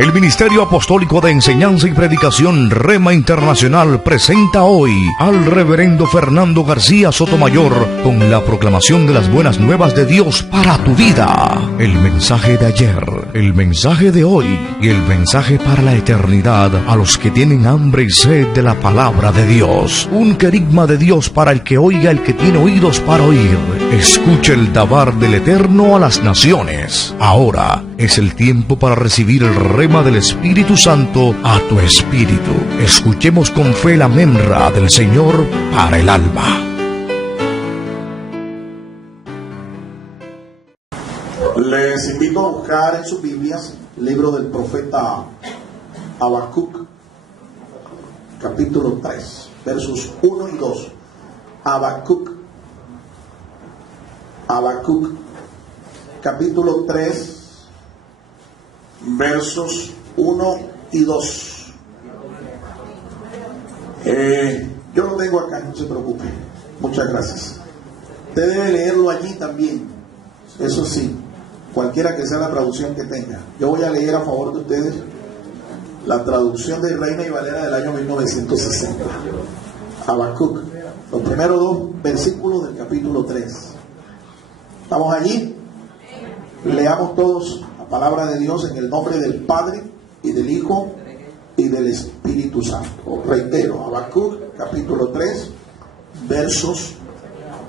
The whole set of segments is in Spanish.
El Ministerio Apostólico de Enseñanza y Predicación Rema Internacional presenta hoy al Reverendo Fernando García Sotomayor con la proclamación de las buenas nuevas de Dios para tu vida. El mensaje de ayer, el mensaje de hoy y el mensaje para la eternidad a los que tienen hambre y sed de la palabra de Dios. Un querigma de Dios para el que oiga, el que tiene oídos para oír. Escuche el dabar del Eterno a las naciones. Ahora es el tiempo para recibir el rema del Espíritu Santo a tu espíritu. Escuchemos con fe la memra del Señor para el alma. Les invito a buscar en sus Biblias el libro del profeta Habacuc, capítulo 3, versos 1 y 2. Habacuc, capítulo 3, versos 1 y 2. Yo lo tengo acá, no se preocupe. Muchas gracias. Usted debe leerlo allí también. Eso sí, cualquiera que sea la traducción que tenga. Yo voy a leer a favor de ustedes la traducción de Reina y Valera del año 1960. Habacuc, los primeros dos versículos del capítulo 3. ¿Estamos allí? Leamos todos la palabra de Dios en el nombre del Padre y del Hijo y del Espíritu Santo. Reitero, Habacuc capítulo 3, versos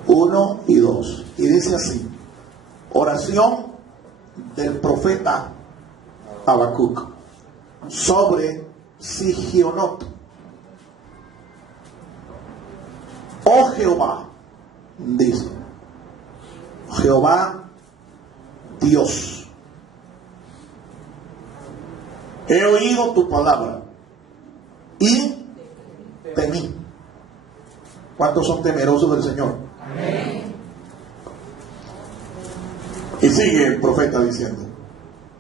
1 y 2. Y dice así: oración del profeta Habacuc sobre Sigionot. Oh Jehová, dice Jehová Dios, he oído tu palabra y temí. ¿Cuántos son temerosos del Señor? Amén. Y sigue el profeta diciendo: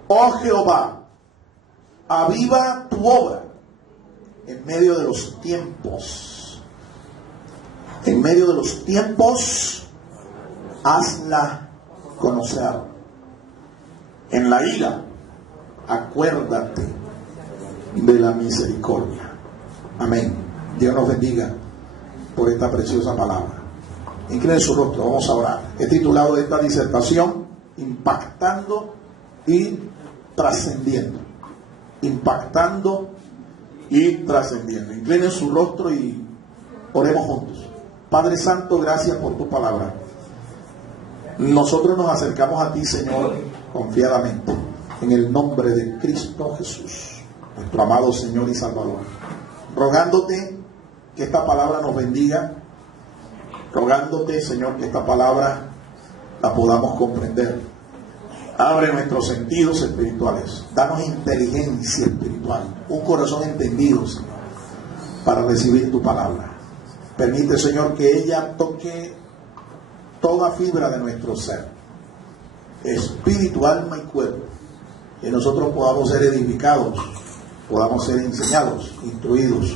oh Jehová, aviva tu obra en medio de los tiempos. En medio de los tiempos, hazla conocer. En la ira, acuérdate de la misericordia. Amén. Dios nos bendiga por esta preciosa palabra. Incline su rostro, vamos a orar. He titulado esta disertación Impactando y Trascendiendo. Impactando y trascendiendo. Incline su rostro y oremos juntos. Padre Santo, gracias por tu palabra. Nosotros nos acercamos a ti, Señor, confiadamente, en el nombre de Cristo Jesús, nuestro amado Señor y Salvador, rogándote que esta palabra nos bendiga, rogándote, Señor, que esta palabra la podamos comprender. Abre nuestros sentidos espirituales, danos inteligencia espiritual, un corazón entendido, Señor, para recibir tu palabra. Permite, Señor, que ella toque toda fibra de nuestro ser, espíritu, alma y cuerpo, que nosotros podamos ser edificados, podamos ser enseñados, instruidos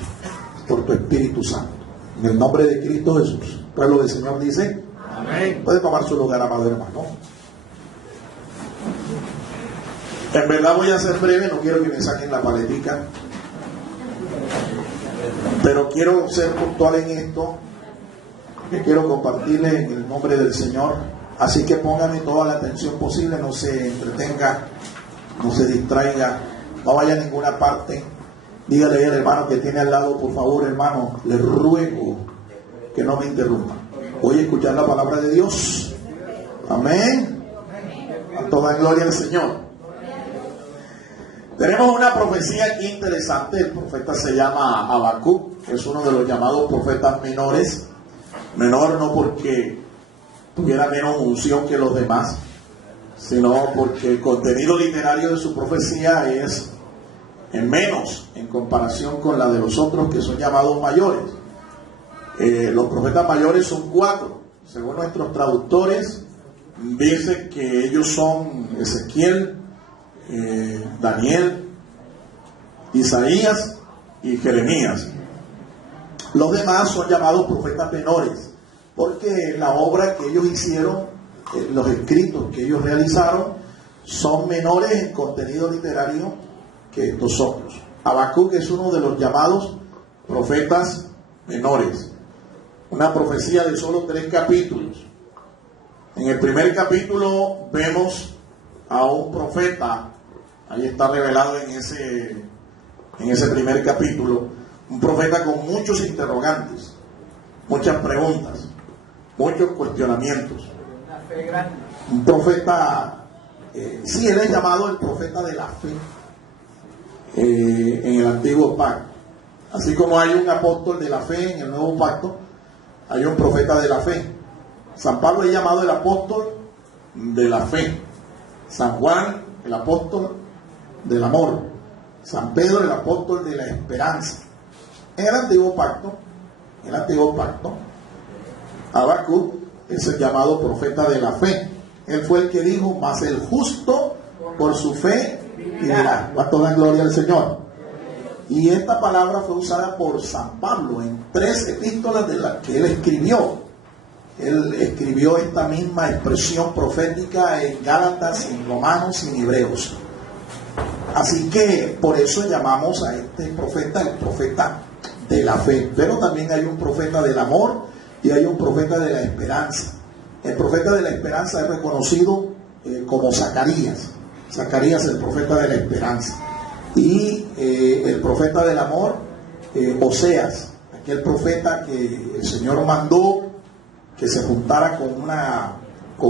por tu Espíritu Santo. En el nombre de Cristo Jesús. El pueblo del Señor dice: amén. Puede tomar su lugar, amado hermano. En verdad voy a ser breve, no quiero que me saquen la paletica, pero quiero ser puntual en esto que quiero compartirles en el nombre del Señor. Así que póngame toda la atención posible, no se entretenga, no se distraiga, no vaya a ninguna parte. Dígale al hermano que tiene al lado: por favor, hermano, le ruego que no me interrumpa. Voy a escuchar la palabra de Dios. Amén. A toda gloria al Señor. Tenemos una profecía aquí interesante. El profeta se llama Habacuc, es uno de los llamados profetas menores. Menor no porque tuviera menos unción que los demás, sino porque el contenido literario de su profecía es en menos en comparación con la de los otros que son llamados mayores. Los profetas mayores son 4. Según nuestros traductores, dice que ellos son Ezequiel, Daniel, Isaías y Jeremías. Los demás son llamados profetas menores, porque la obra que ellos hicieron, los escritos que ellos realizaron, son menores en contenido literario que estos otros. Habacuc es uno de los llamados profetas menores. Una profecía de solo 3 capítulos. En el primer capítulo vemos a un profeta, ahí está revelado en ese primer capítulo, un profeta con muchos interrogantes, muchas preguntas, muchos cuestionamientos. Un profeta, sí, él es llamado el profeta de la fe en el antiguo pacto. Así como hay un apóstol de la fe en el nuevo pacto, hay un profeta de la fe. San Pablo es llamado el apóstol de la fe. San Juan, el apóstol del amor. San Pedro, el apóstol de la esperanza. En el antiguo pacto, Habacuc es el llamado profeta de la fe. Él fue el que dijo: mas el justo por su fe vivirá. Va a dar gloria al Señor. Y esta palabra fue usada por San Pablo en 3 epístolas de las que él escribió. Él escribió esta misma expresión profética en Gálatas, en Romanos y en Hebreos. Así que por eso llamamos a este profeta el profeta de la fe. Pero también hay un profeta del amor y hay un profeta de la esperanza. El profeta de la esperanza es reconocido como Zacarías. Zacarías es el profeta de la esperanza. Y el profeta del amor, Oseas, aquel profeta que el Señor mandó que se juntara con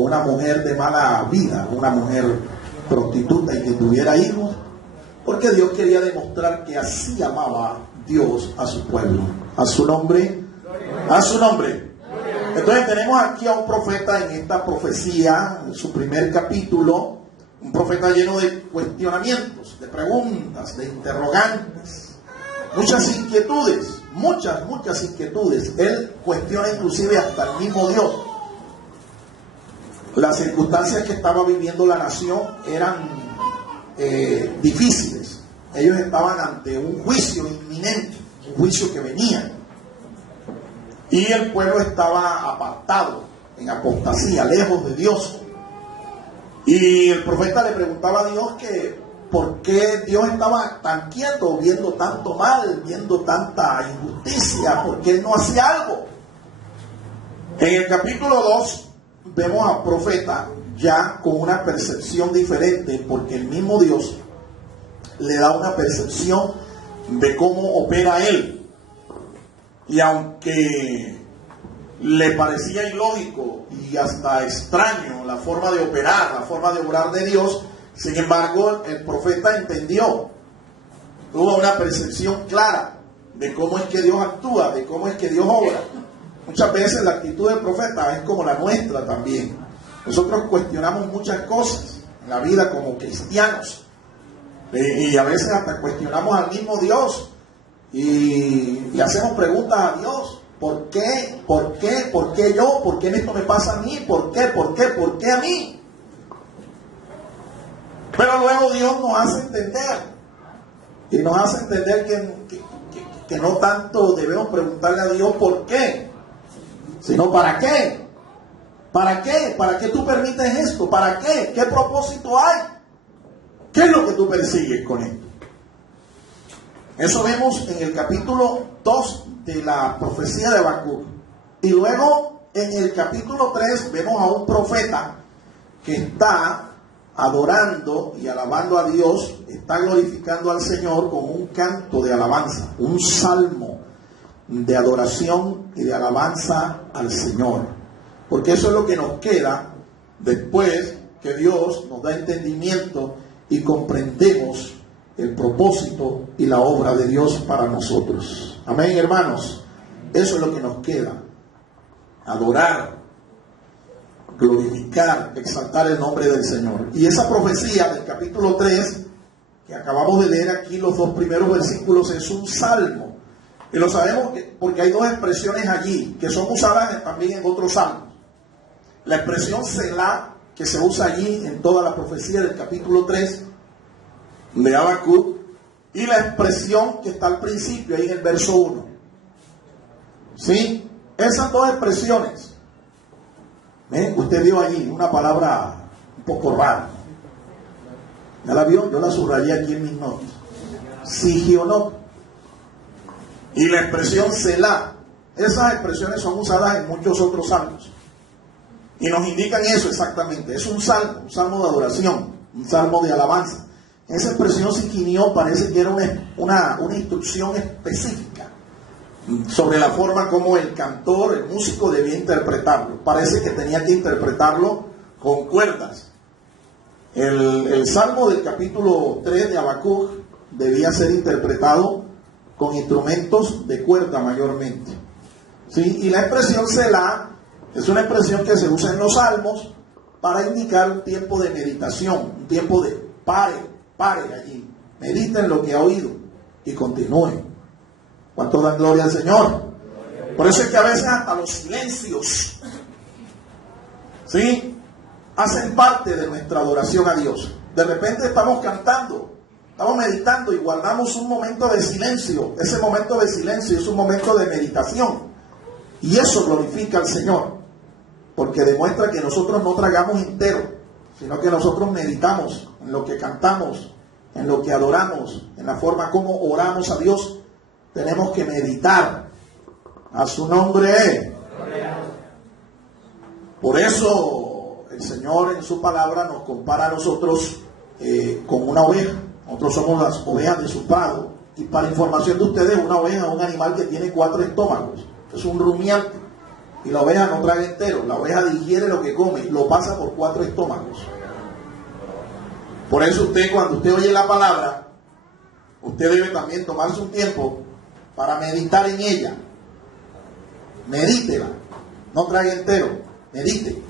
una mujer de mala vida, una mujer prostituta, y que tuviera hijos, porque Dios quería demostrar que así amaba Dios a su pueblo. A su nombre, a su nombre. Entonces tenemos aquí a un profeta en esta profecía, en su primer capítulo, un profeta lleno de cuestionamientos, de preguntas, de interrogantes, muchas inquietudes, muchas inquietudes. Él cuestiona inclusive hasta el mismo Dios. Las circunstancias que estaba viviendo la nación eran difíciles. Ellos estaban ante un juicio inminente, un juicio que venía. Y el pueblo estaba apartado, en apostasía, lejos de Dios. Y el profeta le preguntaba a Dios que por qué Dios estaba tan quieto, viendo tanto mal, viendo tanta injusticia, por qué Él no hacía algo. En el capítulo 2 vemos al profeta ya con una percepción diferente, porque el mismo Dios le da una percepción de cómo opera Él. Y aunque le parecía ilógico y hasta extraño la forma de operar, la forma de obrar de Dios, sin embargo el profeta entendió, tuvo una percepción clara de cómo es que Dios actúa, de cómo es que Dios obra. Muchas veces la actitud del profeta es como la nuestra también. Nosotros cuestionamos muchas cosas en la vida como cristianos, y a veces hasta cuestionamos al mismo Dios y hacemos preguntas a Dios. ¿Por qué? ¿Por qué? ¿Por qué yo? ¿Por qué esto me pasa a mí? ¿Por qué? ¿Por qué? ¿Por qué a mí? Pero luego Dios nos hace entender, y nos hace entender que no tanto debemos preguntarle a Dios por qué, sino para qué. ¿Para qué? ¿Para qué tú permites esto? ¿Para qué? ¿Qué propósito hay? ¿Qué es lo que tú persigues con esto? Eso vemos en el capítulo 2 de la profecía de Habacuc. Y luego en el capítulo 3 vemos a un profeta que está adorando y alabando a Dios, está glorificando al Señor con un canto de alabanza, un salmo de adoración y de alabanza al Señor. Porque eso es lo que nos queda después que Dios nos da entendimiento y comprendemos el propósito y la obra de Dios para nosotros. Amén, hermanos. Eso es lo que nos queda. Adorar, glorificar, exaltar el nombre del Señor. Y esa profecía del capítulo 3, que acabamos de leer aquí, los 2 primeros versículos, es un salmo. Y lo sabemos porque hay 2 expresiones allí que son usadas también en otros salmos. La expresión Selah, que se usa allí en toda la profecía del capítulo 3 de Habacuc, y la expresión que está al principio, ahí en el verso 1. ¿Sí? Esas 2 expresiones. Usted vio allí una palabra un poco rara. ¿Ya la vio? Yo la subrayé aquí en mis notas. Sigionot. Y la expresión Selah. Esas expresiones son usadas en muchos otros salmos. Y nos indican eso exactamente. Es un salmo de adoración, un salmo de alabanza. Esa expresión Sigionot parece que era una instrucción específica sobre la forma como el cantor, el músico debía interpretarlo. Parece que tenía que interpretarlo con cuerdas. El salmo del capítulo 3 de Habacuc debía ser interpretado con instrumentos de cuerda mayormente. ¿Sí? Y la expresión Selah es una expresión que se usa en los salmos para indicar un tiempo de meditación, un tiempo de pare allí, mediten lo que ha oído y continúen. ¿Cuántos dan gloria al Señor? Por eso es que a veces hasta los silencios, ¿sí?, hacen parte de nuestra adoración a Dios. De repente estamos cantando, estamos meditando y guardamos un momento de silencio. Ese momento de silencio es un momento de meditación. Y eso glorifica al Señor, porque demuestra que nosotros no tragamos entero, sino que nosotros meditamos en lo que cantamos, en lo que adoramos, en la forma como oramos a Dios. Tenemos que meditar a su nombre. Por eso el Señor en su palabra nos compara a nosotros con una oveja. Nosotros somos las ovejas de su prado. Y para información de ustedes, una oveja es un animal que tiene 4 estómagos. Es un rumiante. Y la oveja no traga entero. La oveja digiere lo que come, lo pasa por 4 estómagos. Por eso usted, cuando usted oye la palabra, usted debe también tomarse un tiempo para meditar en ella. Medítela. No trague entero. Medite.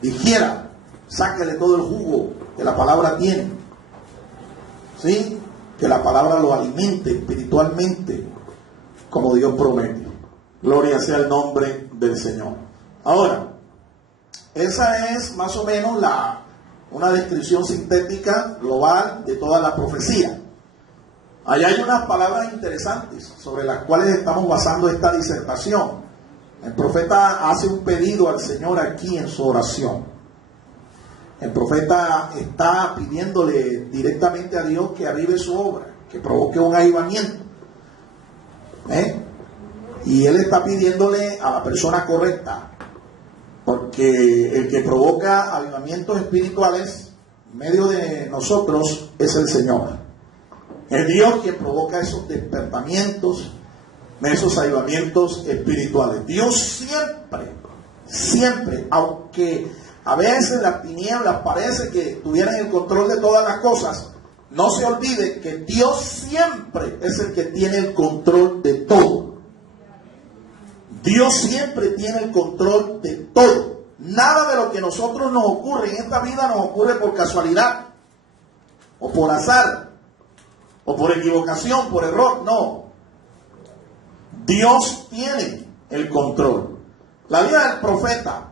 Digiera. Sáquele todo el jugo que la palabra tiene. ¿Sí? Que la palabra lo alimente espiritualmente como Dios promete. Gloria sea el nombre del Señor. Ahora, esa es más o menos una descripción sintética global de toda la profecía. Allá hay unas palabras interesantes sobre las cuales estamos basando esta disertación. El profeta hace un pedido al Señor aquí en su oración. El profeta está pidiéndole directamente a Dios que avive su obra, que provoque un avivamiento. Y él está pidiéndole a la persona correcta, porque el que provoca avivamientos espirituales en medio de nosotros es el Señor. Es Dios quien provoca esos despertamientos, esos avivamientos espirituales. Dios siempre, aunque a veces las tinieblas parece que tuvieran el control de todas las cosas, no se olvide que Dios siempre es el que tiene el control de todo. Dios siempre tiene el control de todo. Nada de lo que a nosotros nos ocurre en esta vida nos ocurre por casualidad, o por azar, o por equivocación, por error. No. Dios tiene el control. La vida del profeta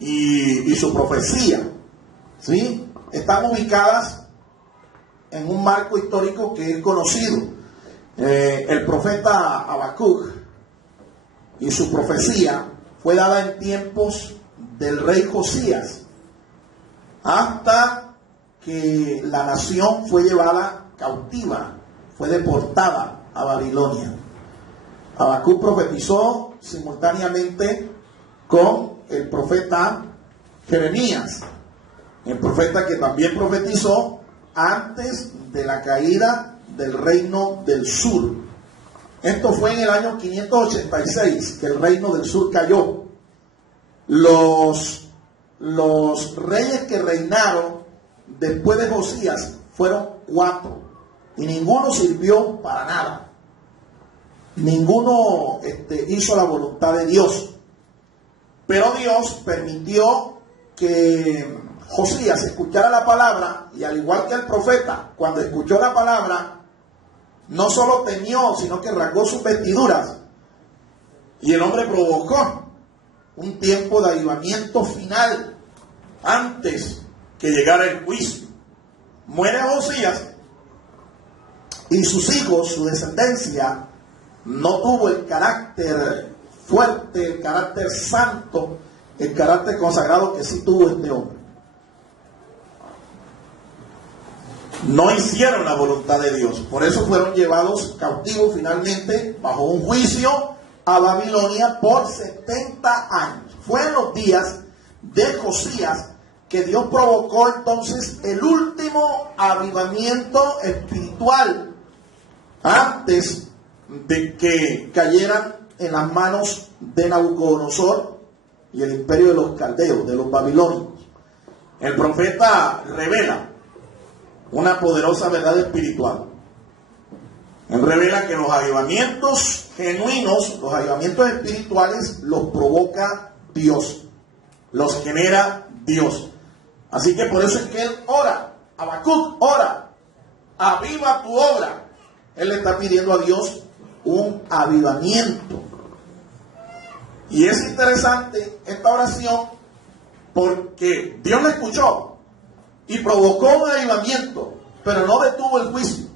y su profecía, ¿sí?, están ubicadas en un marco histórico que es conocido. El profeta Habacuc y su profecía fue dada en tiempos del rey Josías, hasta que la nación fue llevada cautiva, fue deportada a Babilonia. Habacuc profetizó simultáneamente con el profeta Jeremías, el profeta que también profetizó antes de la caída del reino del sur. Esto fue en el año 586 que el reino del sur cayó. Los reyes que reinaron después de Josías fueron 4 y ninguno sirvió para nada. Ninguno hizo la voluntad de Dios. Pero Dios permitió que Josías escuchara la palabra, y al igual que el profeta, cuando escuchó la palabra, no solo temió, sino que rasgó sus vestiduras. Y el hombre provocó un tiempo de avivamiento final antes que llegara el juicio. Muere Josías y sus hijos, su descendencia, no tuvo el carácter fuerte, el carácter santo, el carácter consagrado que sí tuvo este hombre. no hicieron la voluntad de Dios. Por eso fueron llevados cautivos finalmente bajo un juicio a Babilonia por 70 años. Fue en los días de Josías que Dios provocó entonces el último avivamiento espiritual antes de que cayeran en las manos de Nabucodonosor y el imperio de los caldeos, de los babilonios. El profeta revela una poderosa verdad espiritual. Él revela que los avivamientos genuinos, los avivamientos espirituales, los provoca Dios, los genera Dios. Así que por eso es que él ora, Habacuc ora, aviva tu obra. Él le está pidiendo a Dios un avivamiento. Y es interesante esta oración porque Dios la escuchó y provocó un avivamiento, pero no detuvo el juicio.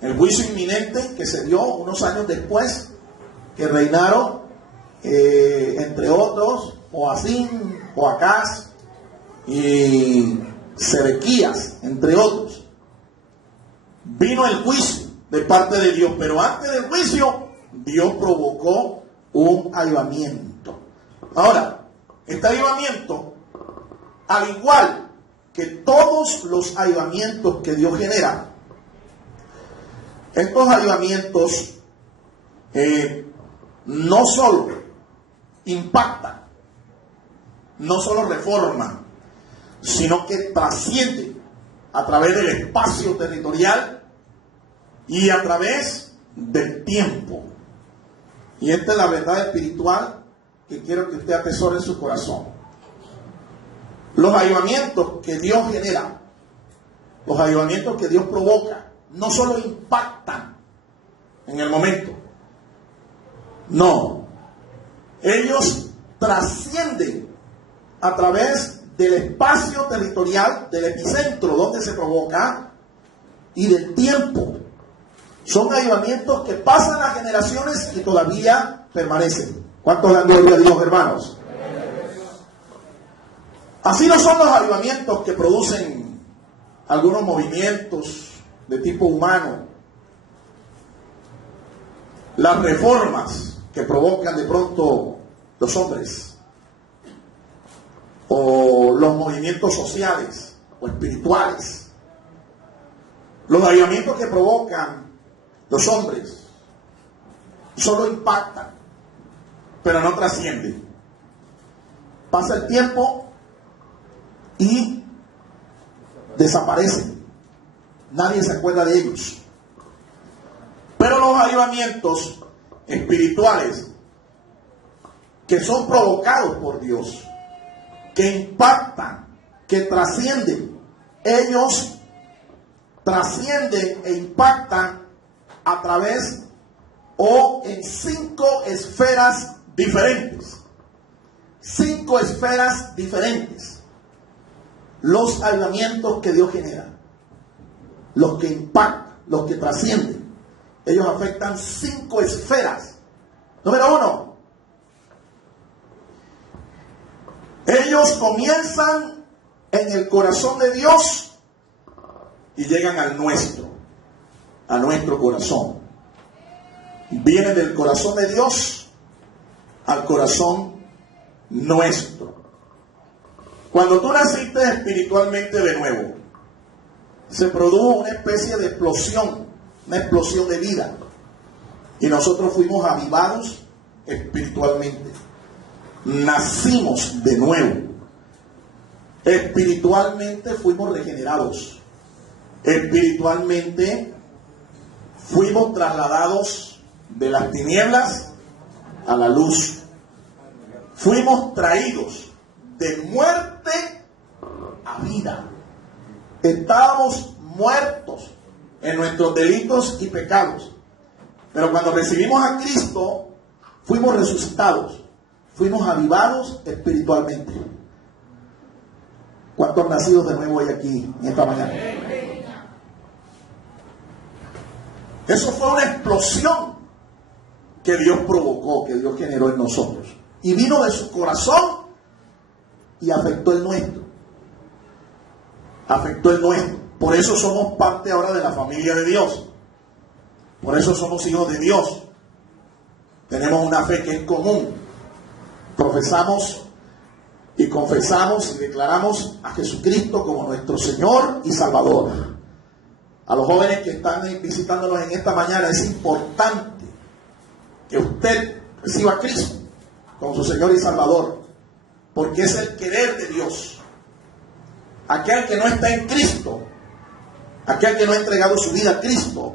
El juicio inminente que se dio unos años después, que reinaron, entre otros, Joacim, Joacás y Sedequías, entre otros. Vino el juicio de parte de Dios, pero antes del juicio, Dios provocó un avivamiento. Ahora, este avivamiento, al igual que todos los avivamientos que Dios genera, estos avivamientos no solo impactan, no solo reforman, sino que trascienden a través del espacio territorial y a través del tiempo. Y esta es la verdad espiritual que quiero que usted atesore en su corazón. Los avivamientos que Dios genera, los avivamientos que Dios provoca, no solo impactan en el momento, no, ellos trascienden a través del espacio territorial, del epicentro donde se provoca y del tiempo. Son avivamientos que pasan las generaciones y todavía permanecen. ¿Cuántos dan gloria a Dios, hermanos? Así no son los avivamientos que producen algunos movimientos de tipo humano, las reformas que provocan de pronto los hombres, o los movimientos sociales o espirituales. Los avivamientos que provocan los hombres solo impactan, pero no trascienden. Pasa el tiempo y desaparecen. Nadie se acuerda de ellos. Pero los avivamientos espirituales que son provocados por Dios, que impactan, que trascienden, ellos trascienden e impactan a través o en 5 esferas diferentes. 5 esferas diferentes. Los avivamientos que Dios genera, los que impactan, los que trascienden, ellos afectan 5 esferas. Número 1, ellos comienzan en el corazón de Dios y llegan al nuestro corazón. Vienen del corazón de Dios al corazón nuestro. Cuando tú naciste espiritualmente de nuevo, se produjo una especie de explosión, una explosión de vida. Y nosotros fuimos avivados espiritualmente. Nacimos de nuevo. Espiritualmente fuimos regenerados. Espiritualmente fuimos trasladados de las tinieblas a la luz. Fuimos traídos de muerte a vida. Estábamos muertos en nuestros delitos y pecados. Pero cuando recibimos a Cristo, fuimos resucitados. Fuimos avivados espiritualmente. ¿Cuántos nacidos de nuevo hay aquí en esta mañana? Eso fue una explosión que Dios provocó, que Dios generó en nosotros. Y vino de su corazón y afectó el nuestro. Afectó el nuestro. Por eso somos parte ahora de la familia de Dios. Por eso somos hijos de Dios. Tenemos una fe que es común. Profesamos y confesamos y declaramos a Jesucristo como nuestro Señor y Salvador. A los jóvenes que están visitándonos en esta mañana, es importante que usted reciba a Cristo como su Señor y Salvador, porque es el querer de Dios. Aquel que no está en Cristo, aquel que no ha entregado su vida a Cristo,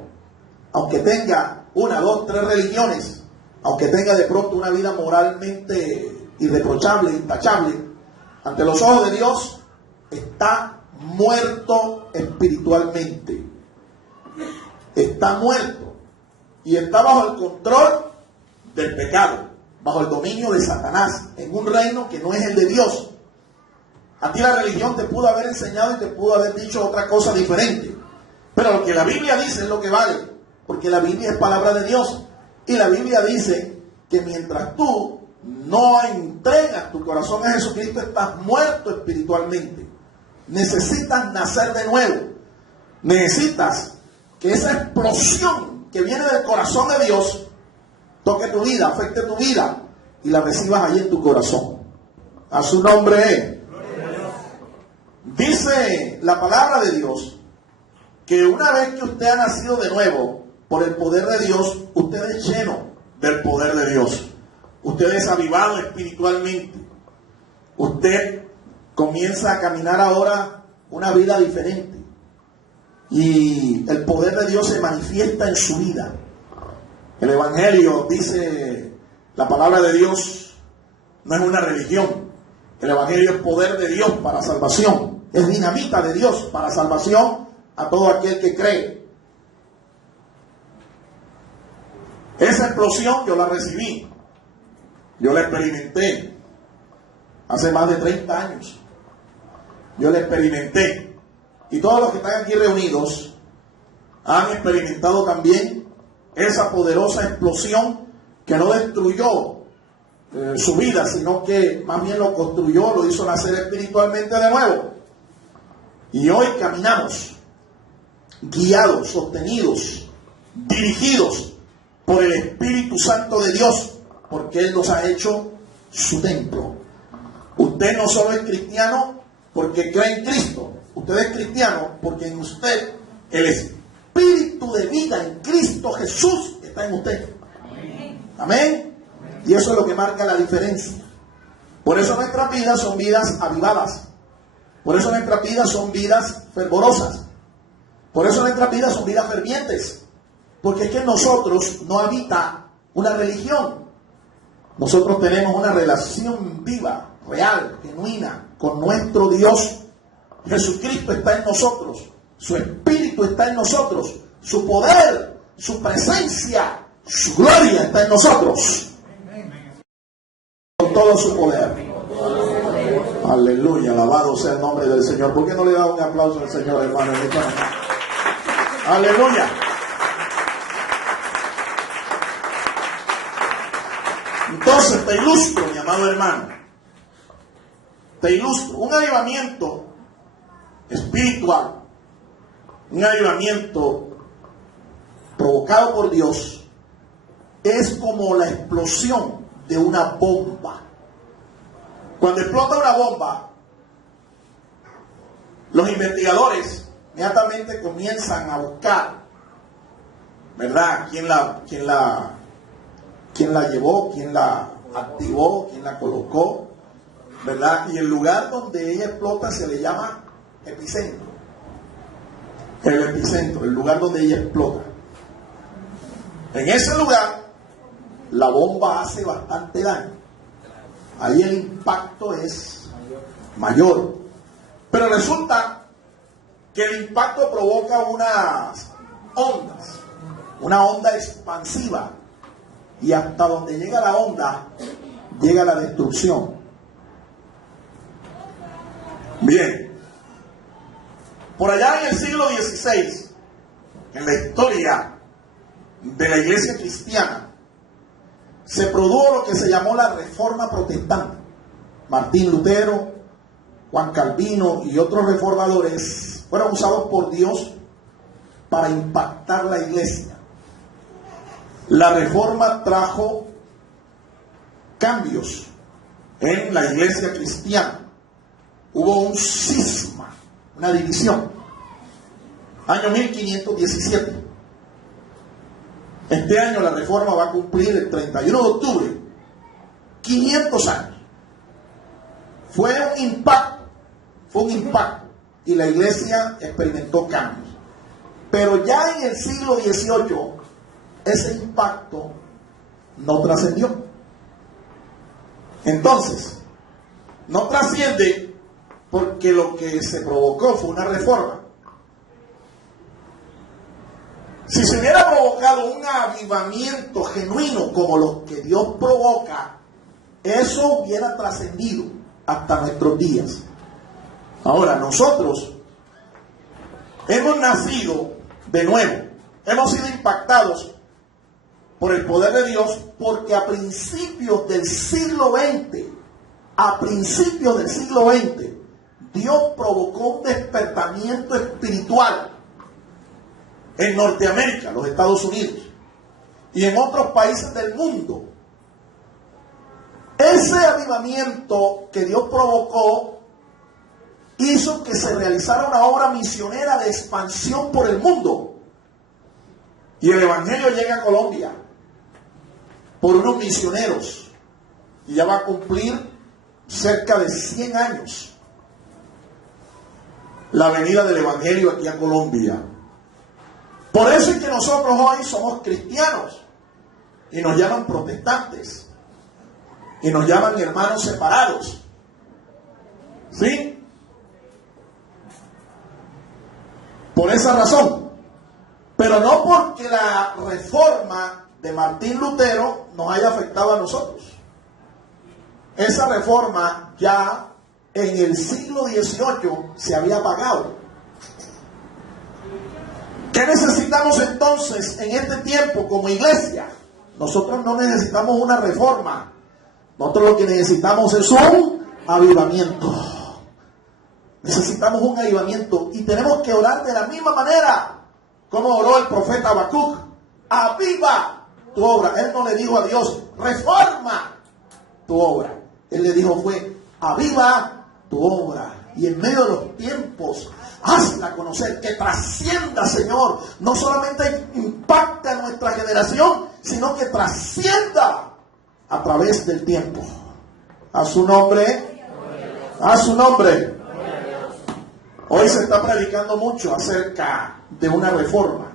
aunque tenga 1, 2, 3 religiones, aunque tenga de pronto una vida moralmente irreprochable, intachable, ante los ojos de Dios, está muerto espiritualmente. Está muerto y está bajo el control del pecado, bajo el dominio de Satanás, en un reino que no es el de Dios. A ti la religión te pudo haber enseñado y te pudo haber dicho otra cosa diferente, pero lo que la Biblia dice es lo que vale, porque la Biblia es palabra de Dios, y la Biblia dice que mientras tú no entregas tu corazón a Jesucristo, estás muerto espiritualmente. Necesitas nacer de nuevo. Necesitas que esa explosión que viene del corazón de Dios toque tu vida, afecte tu vida y la recibas allí en tu corazón. A su nombre. Dice la palabra de Dios que una vez que usted ha nacido de nuevo por el poder de Dios, usted es lleno del poder de Dios. Usted es avivado espiritualmente. Usted comienza a caminar ahora una vida diferente. Y el poder de Dios se manifiesta en su vida. El Evangelio, dice la palabra de Dios, no es una religión. El Evangelio es poder de Dios para salvación. Es dinamita de Dios para salvación a todo aquel que cree. Esa explosión yo la recibí. Yo la experimenté hace más de 30 años. Yo la experimenté. Y todos los que están aquí reunidos han experimentado también esa poderosa explosión que no destruyó su vida, sino que más bien lo construyó, lo hizo nacer espiritualmente de nuevo. Y hoy caminamos guiados, sostenidos, dirigidos por el Espíritu Santo de Dios, porque Él nos ha hecho su templo. Usted no solo es cristiano porque cree en Cristo, usted es cristiano porque en usted el Espíritu de vida en Cristo Jesús está en usted. Amén. Y eso es lo que marca la diferencia. Por eso nuestras vidas son vidas avivadas. Por eso nuestras vidas son vidas fervorosas. Por eso nuestras vidas son vidas fervientes. Porque es que en nosotros no habita una religión. Nosotros tenemos una relación viva, real, genuina, con nuestro Dios. Jesucristo está en nosotros. Su Espíritu está en nosotros. Su poder, su presencia, su gloria está en nosotros. Con todo su poder. Aleluya, alabado sea el nombre del Señor. ¿Por qué no le da un aplauso al Señor, hermano? Aleluya. Entonces te ilustro, mi amado hermano. Te ilustro. Un avivamiento espiritual, un avivamiento provocado por Dios, es como la explosión de una bomba. Cuando explota una bomba, los investigadores inmediatamente comienzan a buscar, ¿verdad?, quién la llevó, quién la activó, quién la colocó, ¿verdad? Y el lugar donde ella explota se le llama epicentro. El epicentro, el lugar donde ella explota. En ese lugar, la bomba hace bastante daño. Ahí el impacto es mayor. Pero resulta que el impacto provoca unas ondas, una onda expansiva. Y hasta donde llega la onda, llega la destrucción. Bien. Por allá en el siglo XVI, en la historia de la iglesia cristiana, se produjo lo que se llamó la Reforma Protestante. Martín Lutero, Juan Calvino y otros reformadores fueron usados por Dios para impactar la iglesia. La reforma trajo cambios en la iglesia cristiana. Hubo un cisma, una división. Año 1517. Este año la reforma va a cumplir el 31 de octubre 500 años. Fue un impacto y la iglesia experimentó cambios. Pero ya en el siglo XVIII ese impacto no trascendió. Entonces, no trasciende porque lo que se provocó fue una reforma. Si se hubiera provocado un avivamiento genuino como lo que Dios provoca, eso hubiera trascendido hasta nuestros días. Ahora, nosotros hemos nacido de nuevo, hemos sido impactados por el poder de Dios, porque a principios del siglo XX, Dios provocó un despertamiento espiritual en Norteamérica, los Estados Unidos, y en otros países del mundo. Ese avivamiento que Dios provocó hizo que se realizara una obra misionera de expansión por el mundo. Y el Evangelio llega a Colombia por unos misioneros. Y ya va a cumplir cerca de 100 años la venida del Evangelio aquí a Colombia. Por eso es que nosotros hoy somos cristianos y nos llaman protestantes y nos llaman hermanos separados. ¿Sí? Por esa razón. Pero no porque la reforma de Martín Lutero nos haya afectado a nosotros. Esa reforma ya en el siglo XVIII se había apagado. ¿Qué necesitamos entonces en este tiempo como iglesia? Nosotros no necesitamos una reforma. Nosotros lo que necesitamos es un avivamiento. Necesitamos un avivamiento y tenemos que orar de la misma manera como oró el profeta Habacuc. Aviva tu obra. Él no le dijo a Dios, reforma tu obra. Él le dijo fue, aviva tu obra. Y en medio de los tiempos, hazla conocer, que trascienda, Señor. No solamente impacte a nuestra generación, sino que trascienda a través del tiempo. A su nombre. A su nombre. Hoy se está predicando mucho acerca de una reforma,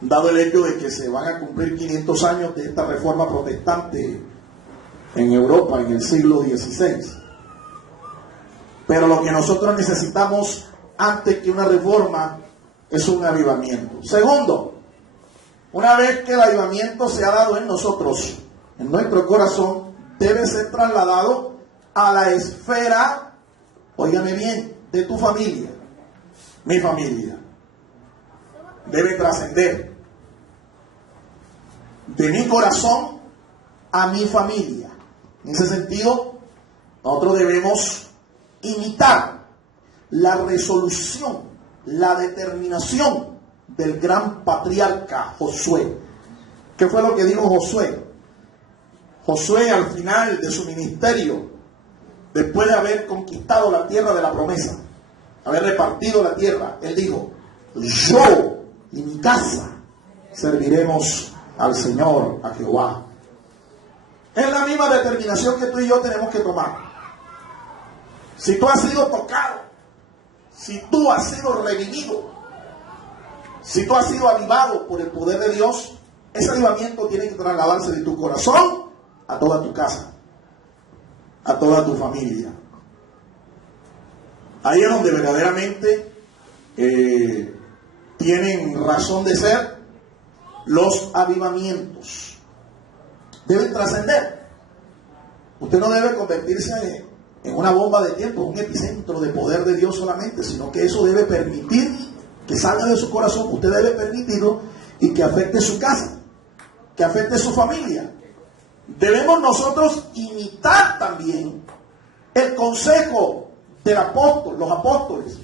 dado el hecho de que se van a cumplir 500 años de esta reforma protestante en Europa en el siglo XVI. Pero lo que nosotros necesitamos antes que una reforma es un avivamiento. Segundo, una vez que el avivamiento se ha dado en nosotros, en nuestro corazón, debe ser trasladado a la esfera, óigame bien, de tu familia, mi familia. Debe trascender de mi corazón a mi familia. En ese sentido, nosotros debemos imitar la resolución, la determinación del gran patriarca Josué. ¿Qué fue lo que dijo Josué? Josué al final de su ministerio, después de haber conquistado la tierra de la promesa, haber repartido la tierra, él dijo, yo y mi casa serviremos al Señor, a Jehová. Es la misma determinación que tú y yo tenemos que tomar. Si tú has sido tocado, si tú has sido redimido, si tú has sido avivado por el poder de Dios, ese avivamiento tiene que trasladarse de tu corazón a toda tu casa, a toda tu familia. Ahí es donde verdaderamente tienen razón de ser los avivamientos. Deben trascender. Usted no debe convertirse en una bomba de tiempo, un epicentro de poder de Dios solamente, sino que eso debe permitir que salga de su corazón. Usted debe permitirlo y que afecte su casa, que afecte su familia. Debemos nosotros imitar también el consejo del apóstol, los apóstoles.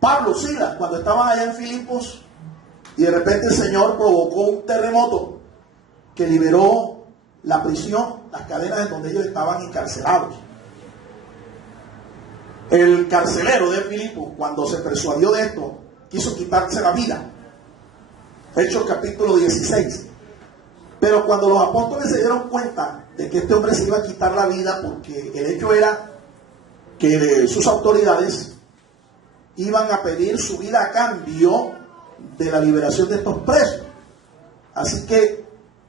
Pablo, Silas, cuando estaban allá en Filipos, y de repente el Señor provocó un terremoto que liberó la prisión, las cadenas en donde ellos estaban encarcelados. El carcelero de Filipos, cuando se persuadió de esto, quiso quitarse la vida. Hechos capítulo 16. Pero cuando los apóstoles se dieron cuenta de que este hombre se iba a quitar la vida, porque el hecho era que sus autoridades iban a pedir su vida a cambio de la liberación de estos presos. Así que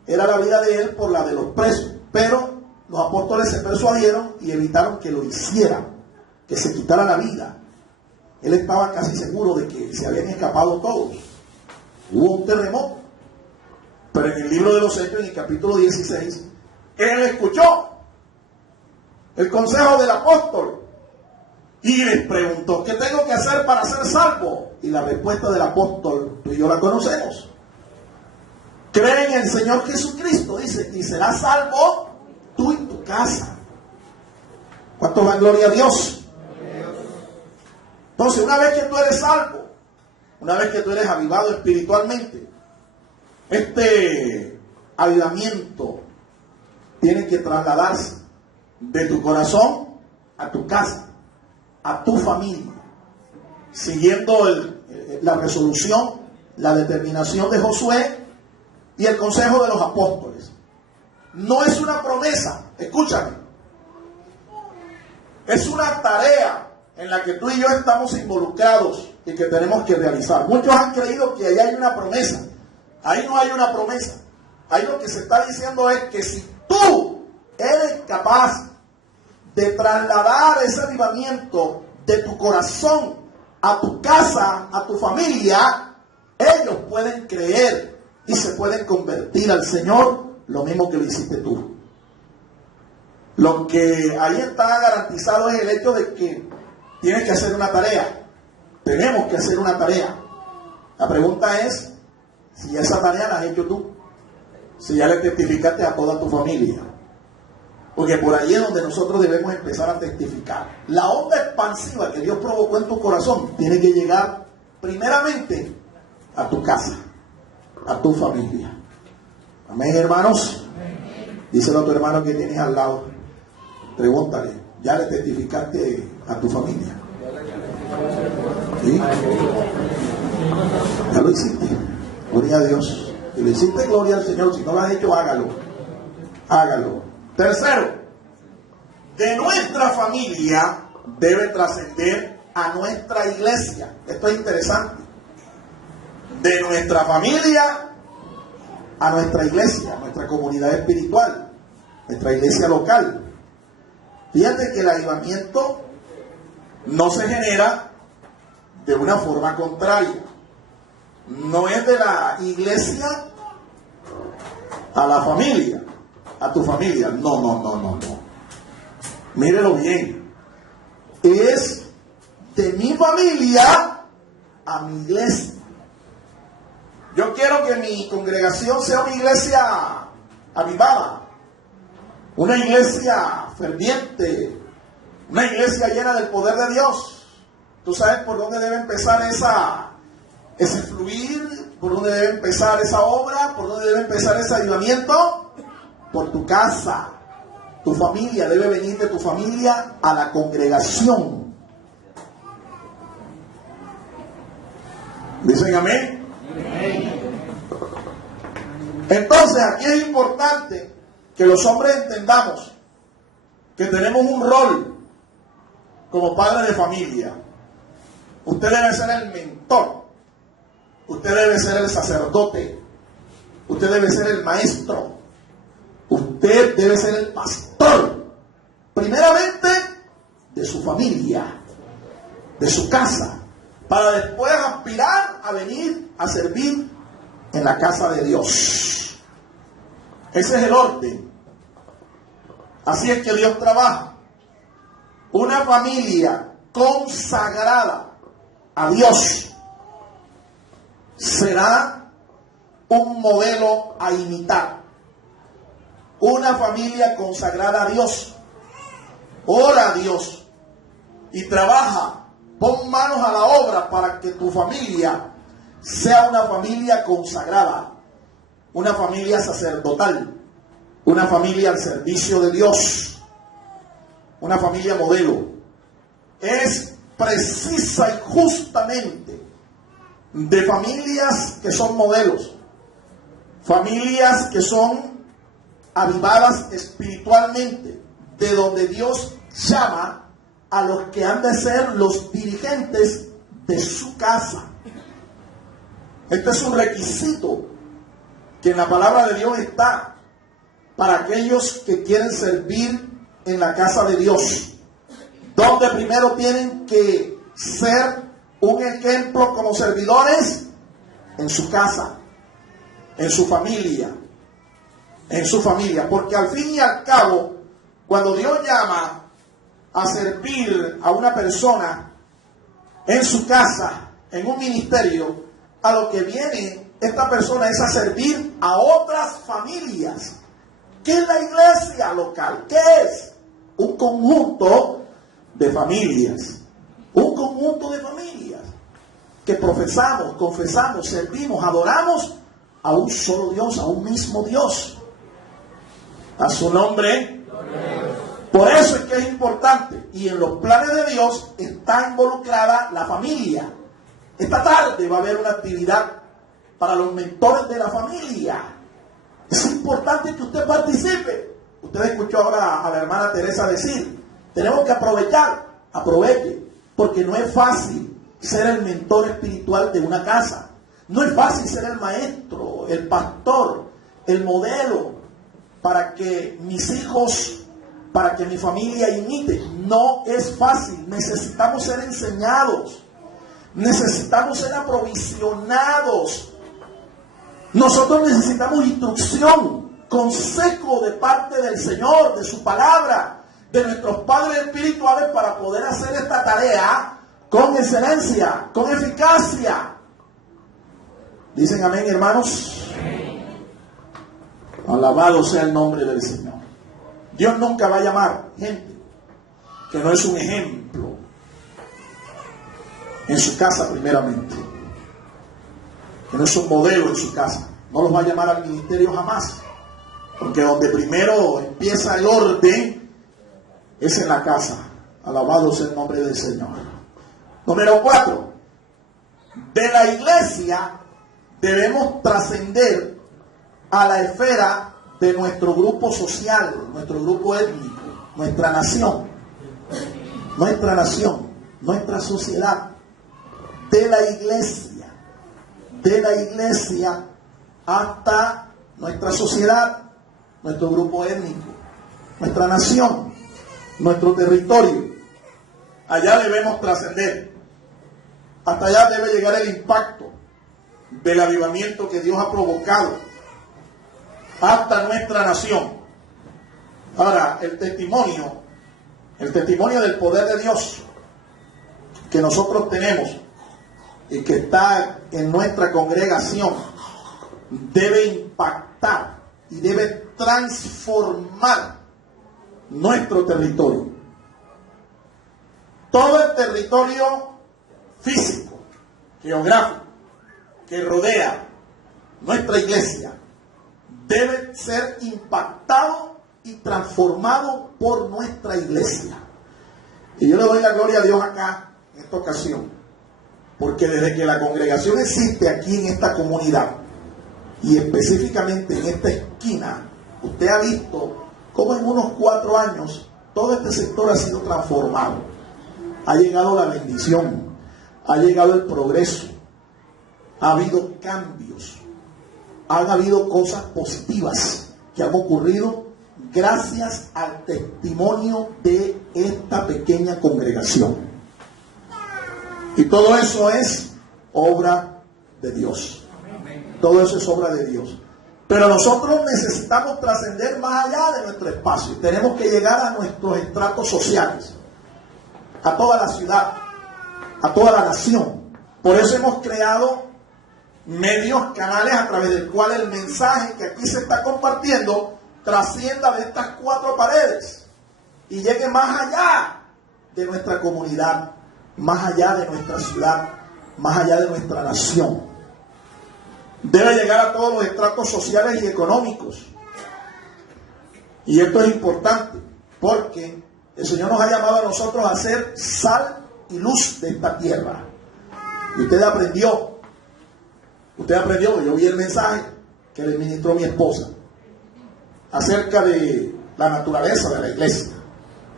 era la vida de él por la de los presos. Pero los apóstoles se persuadieron y evitaron que lo hicieran, que se quitara la vida. Él estaba casi seguro de que se habían escapado todos. Hubo un terremoto. Pero en el libro de los Hechos, en el capítulo 16, él escuchó el consejo del apóstol y les preguntó: ¿qué tengo que hacer para ser salvo? Y la respuesta del apóstol, tú y yo la conocemos: cree en el Señor Jesucristo, dice, y serás salvo tú y tu casa. ¿Cuántos dan gloria a Dios? Entonces, una vez que tú eres salvo, una vez que tú eres avivado espiritualmente, este avivamiento tiene que trasladarse de tu corazón a tu casa, a tu familia, siguiendo la resolución, la determinación de Josué y el consejo de los apóstoles. No es una promesa, escúchame, es una tarea en la que tú y yo estamos involucrados y que tenemos que realizar. Muchos han creído que allá hay una promesa. Ahí no hay una promesa. Ahí lo que se está diciendo es que si tú eres capaz de trasladar ese avivamiento de tu corazón a tu casa, a tu familia, ellos pueden creer y se pueden convertir al Señor lo mismo que lo hiciste tú. Lo que ahí está garantizado es el hecho de que tienes que hacer una tarea. Tenemos que hacer una tarea. La pregunta es si esa tarea la has hecho tú, si ya le testificaste a toda tu familia. Porque por ahí es donde nosotros debemos empezar a testificar. La onda expansiva que Dios provocó en tu corazón tiene que llegar primeramente a tu casa, a tu familia. Amén, hermanos. Díselo a tu hermano que tienes al lado. Pregúntale, ¿ya le testificaste a tu familia? ¿Sí? ¿Ya lo hiciste? Gloria a Dios. Si le hiciste, gloria al Señor. Si no lo has hecho, hágalo. Hágalo. Tercero, de nuestra familia debe trascender a nuestra iglesia. Esto es interesante. De nuestra familia a nuestra iglesia, nuestra comunidad espiritual, nuestra iglesia local. Fíjate que el avivamiento no se genera de una forma contraria. No es de la iglesia a la familia, a tu familia. No. Mírelo bien. Es de mi familia a mi iglesia. Yo quiero que mi congregación sea una iglesia avivada, una iglesia ferviente, una iglesia llena del poder de Dios. ¿Tú sabes por dónde debe empezar ese fluir? ¿Por dónde debe empezar esa obra? ¿Por dónde debe empezar ese avivamiento? Por tu casa. Tu familia debe venir de tu familia a la congregación. ¿Dicen amén? Entonces aquí es importante que los hombres entendamos que tenemos un rol como padre de familia. Usted debe ser el mentor, usted debe ser el sacerdote, usted debe ser el maestro, usted debe ser el pastor, primeramente de su familia, de su casa, para después aspirar a venir a servir en la casa de Dios. Ese es el orden. Así es que Dios trabaja. Una familia consagrada a Dios será un modelo a imitar. Una familia consagrada a Dios ora a Dios y trabaja Pon manos a la obra para que tu familia sea una familia consagrada, una familia sacerdotal, una familia al servicio de Dios, una familia modelo. Es precisa y justamente de familias que son modelos, familias que son avivadas espiritualmente, de donde Dios llama a los que han de ser los dirigentes de su casa. Este es un requisito que en la palabra de Dios está para aquellos que quieren servir en la casa de Dios, donde primero tienen que ser un ejemplo como servidores en su casa, en su familia, porque al fin y al cabo, cuando Dios llama a servir a una persona en su casa, en un ministerio, a lo que viene esta persona es a servir a otras familias. ¿Qué es la iglesia local? ¿Qué es? Un conjunto de familias. Un conjunto de familias que profesamos, confesamos, servimos, adoramos a un solo Dios, a un mismo Dios. A su nombre. Por eso es que es importante. Y en los planes de Dios está involucrada la familia. Esta tarde va a haber una actividad para los mentores de la familia. Es importante que usted participe. Usted escuchó ahora a la hermana Teresa decir, tenemos que aprovechar, aproveche, porque no es fácil ser el mentor espiritual de una casa. No es fácil ser el maestro, el pastor, el modelo, para que mis hijos, para que mi familia imite. No es fácil. Necesitamos ser enseñados. Necesitamos ser aprovisionados. Nosotros necesitamos instrucción, consejo de parte del Señor, de su palabra, de nuestros padres espirituales para poder hacer esta tarea con excelencia, con eficacia. ¿Dicen amén, hermanos? Alabado sea el nombre del Señor. Dios nunca va a llamar gente que no es un ejemplo en su casa primeramente, que no es un modelo en su casa. No los va a llamar al ministerio jamás, porque donde primero empieza el orden es en la casa. Alabado sea el nombre del Señor. Número 4. De la iglesia debemos trascender a la esfera de nuestro grupo social, nuestro grupo étnico, nuestra nación, nuestra sociedad. De la iglesia hasta nuestra sociedad, nuestro grupo étnico, nuestra nación, nuestro territorio. Allá debemos trascender. Hasta allá debe llegar el impacto del avivamiento que Dios ha provocado hasta nuestra nación. Ahora, el testimonio del poder de Dios que nosotros tenemos y que está en nuestra congregación debe impactar y debe transformar nuestro territorio. Todo el territorio físico, geográfico, que rodea nuestra iglesia debe ser impactado y transformado por nuestra iglesia. Y yo le doy la gloria a Dios acá, en esta ocasión, porque desde que la congregación existe aquí en esta comunidad, y específicamente en esta esquina, usted ha visto cómo en unos 4 años todo este sector ha sido transformado. Ha llegado la bendición, ha llegado el progreso, ha habido cambios, han habido cosas positivas que han ocurrido gracias al testimonio de esta pequeña congregación. Y todo eso es obra de Dios. Todo eso es obra de Dios. Pero nosotros necesitamos trascender más allá de nuestro espacio. Tenemos que llegar a nuestros estratos sociales, a toda la ciudad, a toda la nación. Por eso hemos creado medios, canales a través del cual el mensaje que aquí se está compartiendo trascienda de estas 4 paredes y llegue más allá de nuestra comunidad, más allá de nuestra ciudad, más allá de nuestra nación. Debe llegar a todos los estratos sociales y económicos. Y esto es importante porque el Señor nos ha llamado a nosotros a ser sal y luz de esta tierra. Y usted aprendió, yo vi el mensaje que le ministró mi esposa acerca de la naturaleza de la iglesia.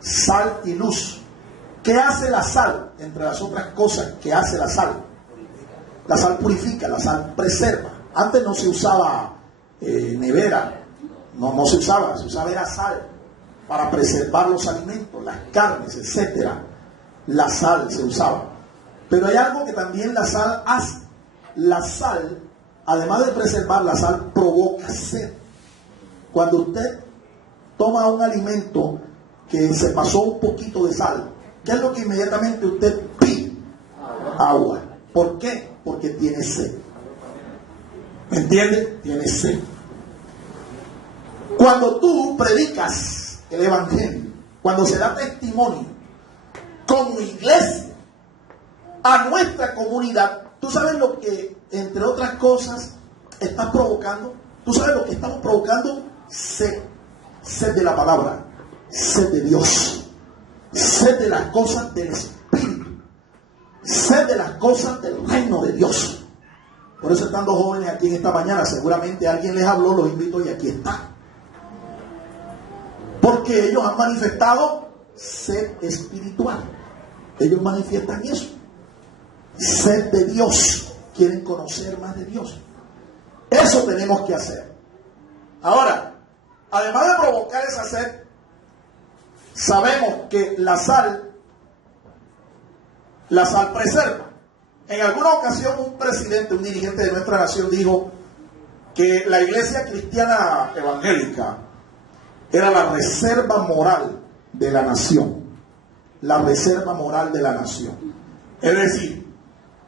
Sal y luz. ¿Qué hace la sal? Entre las otras cosas que hace la sal. La sal purifica, la sal preserva. Antes no se usaba nevera, no se usaba era sal para preservar los alimentos, las carnes, etcétera. La sal se usaba. Pero hay algo que también la sal hace. La sal, además de preservar, la sal provoca sed. Cuando usted toma un alimento que se pasó un poquito de sal, ¿qué es lo que inmediatamente usted pide? Agua. ¿Por qué? Porque tiene sed. ¿Me entiende? Tiene sed. Cuando tú predicas el evangelio, cuando se da testimonio como iglesia a nuestra comunidad, tú sabes lo que, entre otras cosas, estás provocando. Tú sabes lo que estamos provocando. Sed. Sed de la palabra. Sed de Dios. Sed de las cosas del Espíritu. Sed de las cosas del reino de Dios. Por eso, estando jóvenes aquí en esta mañana, seguramente alguien les habló, los invito y aquí está. Porque ellos han manifestado sed espiritual. Ellos manifiestan eso. Sed de Dios. Quieren conocer más de Dios. Eso tenemos que hacer. Ahora, además de provocar esa sed, sabemos que la sal preserva. En alguna ocasión un presidente, un dirigente de nuestra nación dijo que la iglesia cristiana evangélica era la reserva moral de la nación. La reserva moral de la nación. Es decir,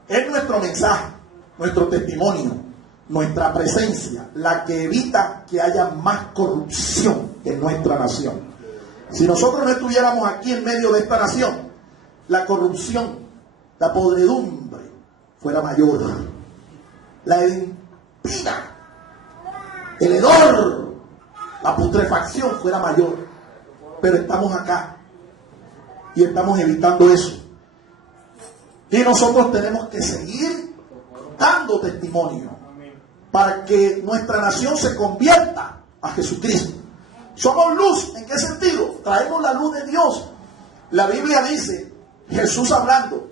es nuestro mensaje, nuestro testimonio, nuestra presencia, la que evita que haya más corrupción en nuestra nación. Si nosotros no estuviéramos aquí en medio de esta nación, la corrupción, la podredumbre fuera mayor. La mentira, el hedor, la putrefacción fuera mayor. Pero estamos acá y estamos evitando eso. Y nosotros tenemos que seguir dando testimonio para que nuestra nación se convierta a Jesucristo. Somos luz. ¿En qué sentido? Traemos la luz de Dios. La Biblia dice, Jesús hablando,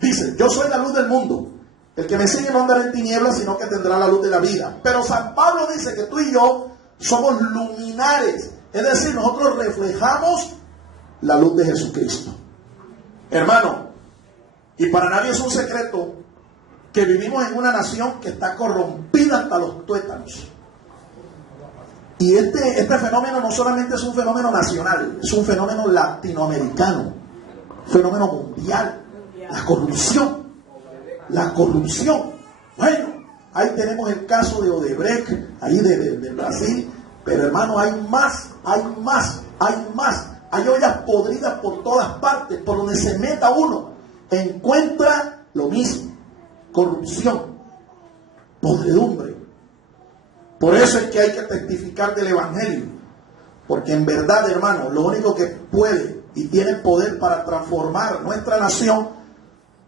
dice, yo soy la luz del mundo. El que me sigue no andará en tinieblas, sino que tendrá la luz de la vida. Pero San Pablo dice que tú y yo somos luminares. Es decir, nosotros reflejamos la luz de Jesucristo. Hermano, y para nadie es un secreto que vivimos en una nación que está corrompida hasta los tuétanos. Y este fenómeno no solamente es un fenómeno nacional, es un fenómeno latinoamericano, fenómeno mundial. La corrupción. Bueno, ahí tenemos el caso de Odebrecht, ahí de Brasil, pero hermano, hay más. Hay ollas podridas por todas partes, por donde se meta uno, encuentra lo mismo. Corrupción, podredumbre. Por eso es que hay que testificar del evangelio, porque en verdad, hermano, lo único que puede y tiene poder para transformar nuestra nación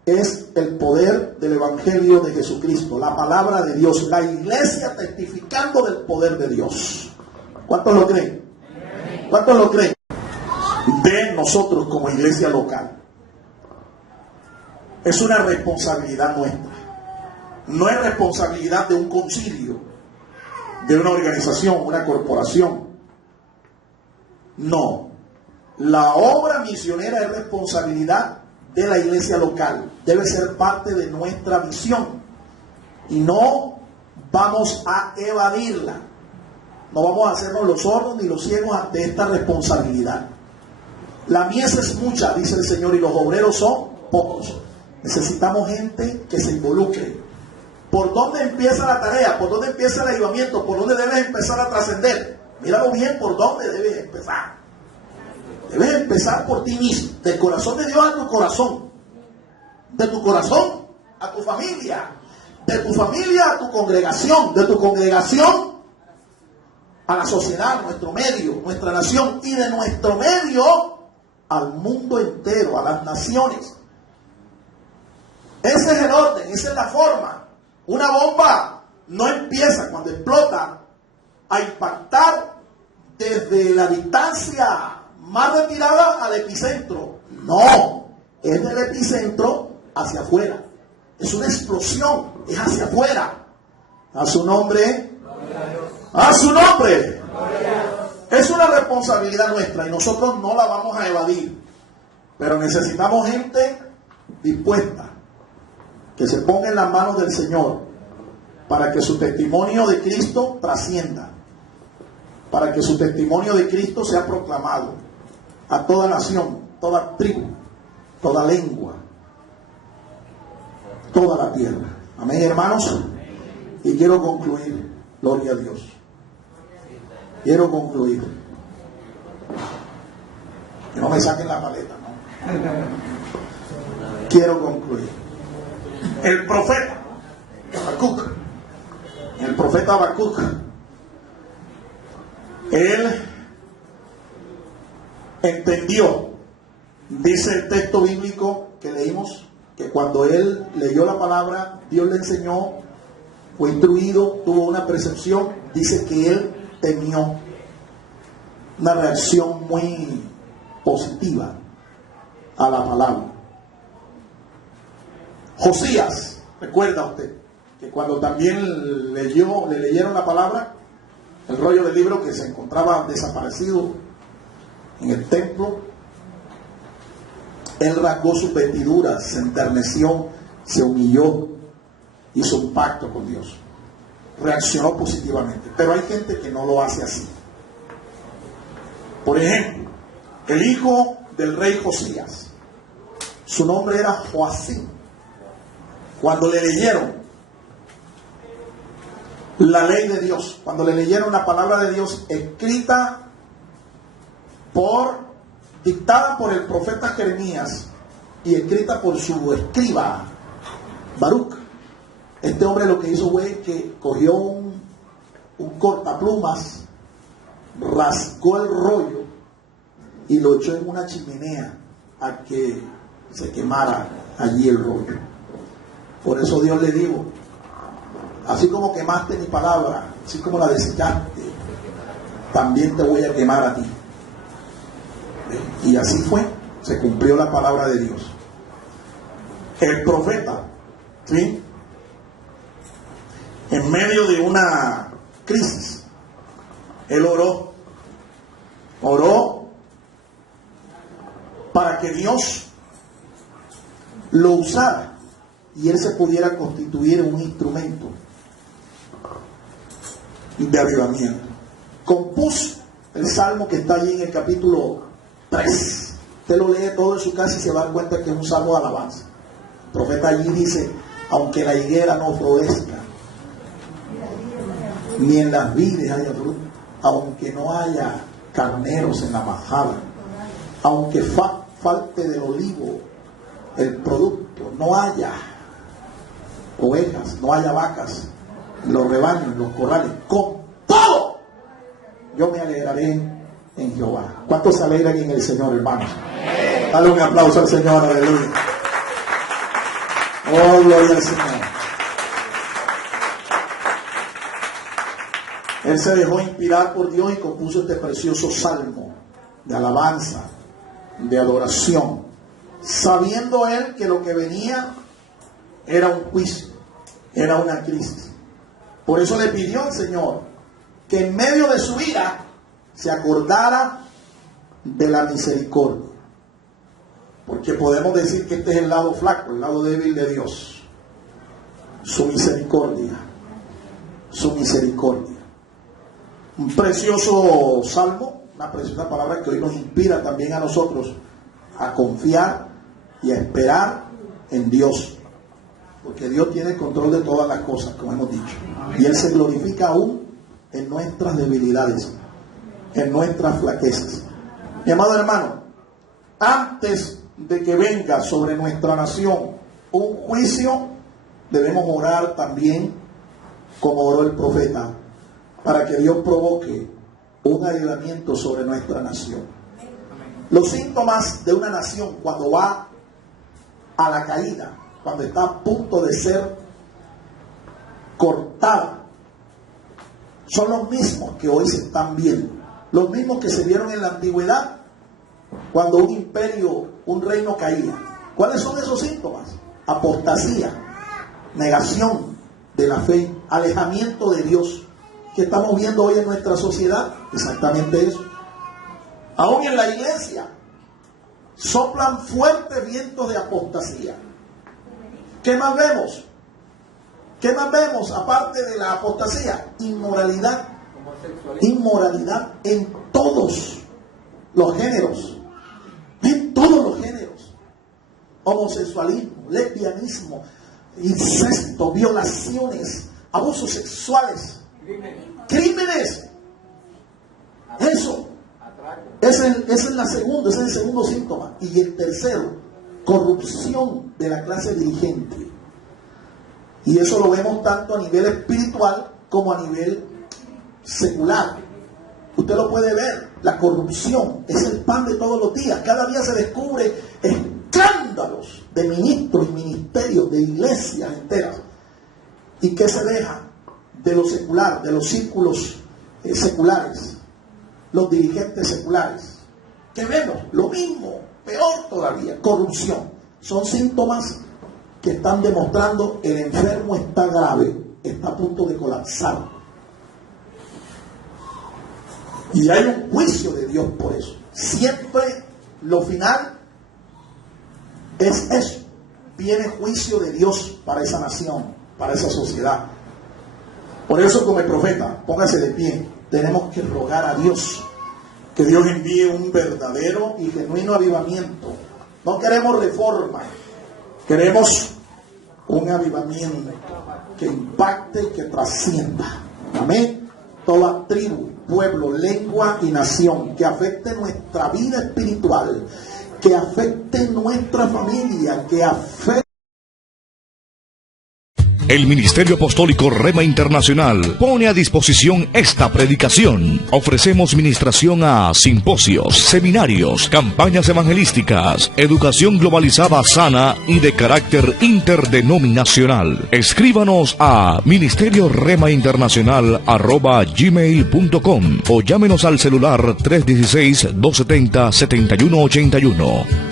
es el poder del evangelio de Jesucristo, la palabra de Dios, la iglesia testificando del poder de Dios. ¿Cuántos lo creen? ¿Cuántos lo creen? De nosotros como iglesia local. Es una responsabilidad nuestra. No es responsabilidad de un concilio, de una organización, una corporación. No. La obra misionera es responsabilidad de la iglesia local. Debe ser parte de nuestra visión. Y no vamos a evadirla. No vamos a hacernos los sordos ni los ciegos ante esta responsabilidad. La mies es mucha, dice el Señor, y los obreros son pocos. Necesitamos gente que se involucre. ¿Por dónde empieza la tarea? ¿Por dónde empieza el avivamiento? ¿Por dónde debes empezar a trascender? Míralo bien, ¿por dónde debes empezar? Debes empezar por ti mismo, del corazón de Dios a tu corazón. de tu corazón a tu familia, de tu familia a tu congregación, de tu congregación a la sociedad, nuestro medio, nuestra nación, y de nuestro medio al mundo entero, a las naciones. Ese es el orden, esa es la forma. Una bomba no empieza cuando explota a impactar desde la distancia más retirada al epicentro. No, es del epicentro hacia afuera. Es una explosión, es hacia afuera. A su nombre, a su nombre. Es una responsabilidad nuestra y nosotros no la vamos a evadir. Pero necesitamos gente dispuesta, que se ponga en las manos del Señor, para que su testimonio de Cristo trascienda, para que su testimonio de Cristo sea proclamado a toda nación, toda tribu, toda lengua, toda la tierra. Amén, hermanos. Y quiero concluir, gloria a Dios. Quiero concluir. Que no me saquen la paleta, ¿no? Quiero concluir. El profeta Habacuc, él entendió, dice el texto bíblico que leímos, que cuando él leyó la palabra, Dios le enseñó, fue instruido, tuvo una percepción, dice que él temió, una reacción muy positiva a la palabra. Josías, recuerda usted que cuando también le leyeron la palabra, el rollo del libro que se encontraba desaparecido en el templo, él rasgó sus vestiduras, se enterneció, se humilló, hizo un pacto con Dios, reaccionó positivamente. Pero hay gente que no lo hace así. Por ejemplo, el hijo del rey Josías, su nombre era Joacim. Cuando le leyeron la ley de Dios, cuando le leyeron la palabra de Dios dictada por el profeta Jeremías y escrita por su escriba Baruch, este hombre lo que hizo fue que cogió un cortaplumas, rasgó el rollo y lo echó en una chimenea a que se quemara allí el rollo. Por eso Dios le dijo, así como quemaste mi palabra, así como la desechaste, también te voy a quemar a ti. Y así fue, se cumplió la palabra de Dios. El profeta, ¿sí?, en medio de una crisis, él oró para que Dios lo usara y él se pudiera constituir en un instrumento de avivamiento. Compuso el salmo que está allí en el capítulo 3. Usted lo lee todo en su casa y se va a dar cuenta que es un salmo de alabanza. El profeta allí dice: aunque la higuera no florezca, ni en las vides haya fruto, aunque no haya carneros en la majada, aunque falte del olivo el producto, no haya ovejas, no haya vacas en los rebaños, en los corrales, con todo yo me alegraré en Jehová. ¿Cuántos se alegran en el Señor, hermanos? Dale un aplauso al Señor, aleluya. Oh, gloria al Señor. Él se dejó inspirar por Dios y compuso este precioso salmo de alabanza, de adoración, sabiendo él que lo que venía era un juicio, era una crisis. Por eso le pidió al Señor que en medio de su ira se acordara de la misericordia. Porque podemos decir que este es el lado flaco, el lado débil de Dios. Su misericordia, su misericordia. Un precioso salmo, una preciosa palabra que hoy nos inspira también a nosotros a confiar y a esperar en Dios. Porque Dios tiene el control de todas las cosas, como hemos dicho. Y Él se glorifica aún en nuestras debilidades, en nuestras flaquezas. Mi amado hermano, antes de que venga sobre nuestra nación un juicio, debemos orar también como oró el profeta, para que Dios provoque un avivamiento sobre nuestra nación. Los síntomas de una nación cuando va a la caída, cuando está a punto de ser cortada, son los mismos que hoy se están viendo, los mismos que se vieron en la antigüedad cuando un imperio, un reino caía. ¿Cuáles son esos síntomas? Apostasía, negación de la fe, alejamiento de Dios, que estamos viendo hoy en nuestra sociedad. Exactamente eso. Aún en la iglesia soplan fuertes vientos de apostasía. ¿Qué más vemos? ¿Qué más vemos aparte de la apostasía? Inmoralidad. Inmoralidad en todos los géneros. En todos los géneros. Homosexualismo, lesbianismo, incesto, violaciones, abusos sexuales, crímenes. Eso. Ese es el segundo síntoma. Y el tercero, corrupción de la clase dirigente. Y eso lo vemos tanto a nivel espiritual como a nivel secular. Usted lo puede ver. La corrupción es el pan de todos los días. Cada día se descubre escándalos de ministros y ministerios, de iglesias enteras. ¿Y qué se deja de lo secular, de los círculos seculares? Los dirigentes seculares. ¿Qué vemos? Lo mismo, peor todavía, corrupción. Son síntomas que están demostrando el enfermo está grave, está a punto de colapsar. Y hay un juicio de Dios por eso. Siempre lo final es eso. Viene juicio de Dios para esa nación, para esa sociedad. Por eso, como el profeta, póngase de pie, tenemos que rogar a Dios que Dios envíe un verdadero y genuino avivamiento. No queremos reforma, queremos un avivamiento que impacte y que trascienda. Amén. Toda tribu, pueblo, lengua y nación, que afecte nuestra vida espiritual, que afecte nuestra familia, que afecte. El Ministerio Apostólico Rema Internacional pone a disposición esta predicación. Ofrecemos ministración a simposios, seminarios, campañas evangelísticas, educación globalizada sana y de carácter interdenominacional. Escríbanos a ministerioremainternacional@gmail.com o llámenos al celular 316-270-7181.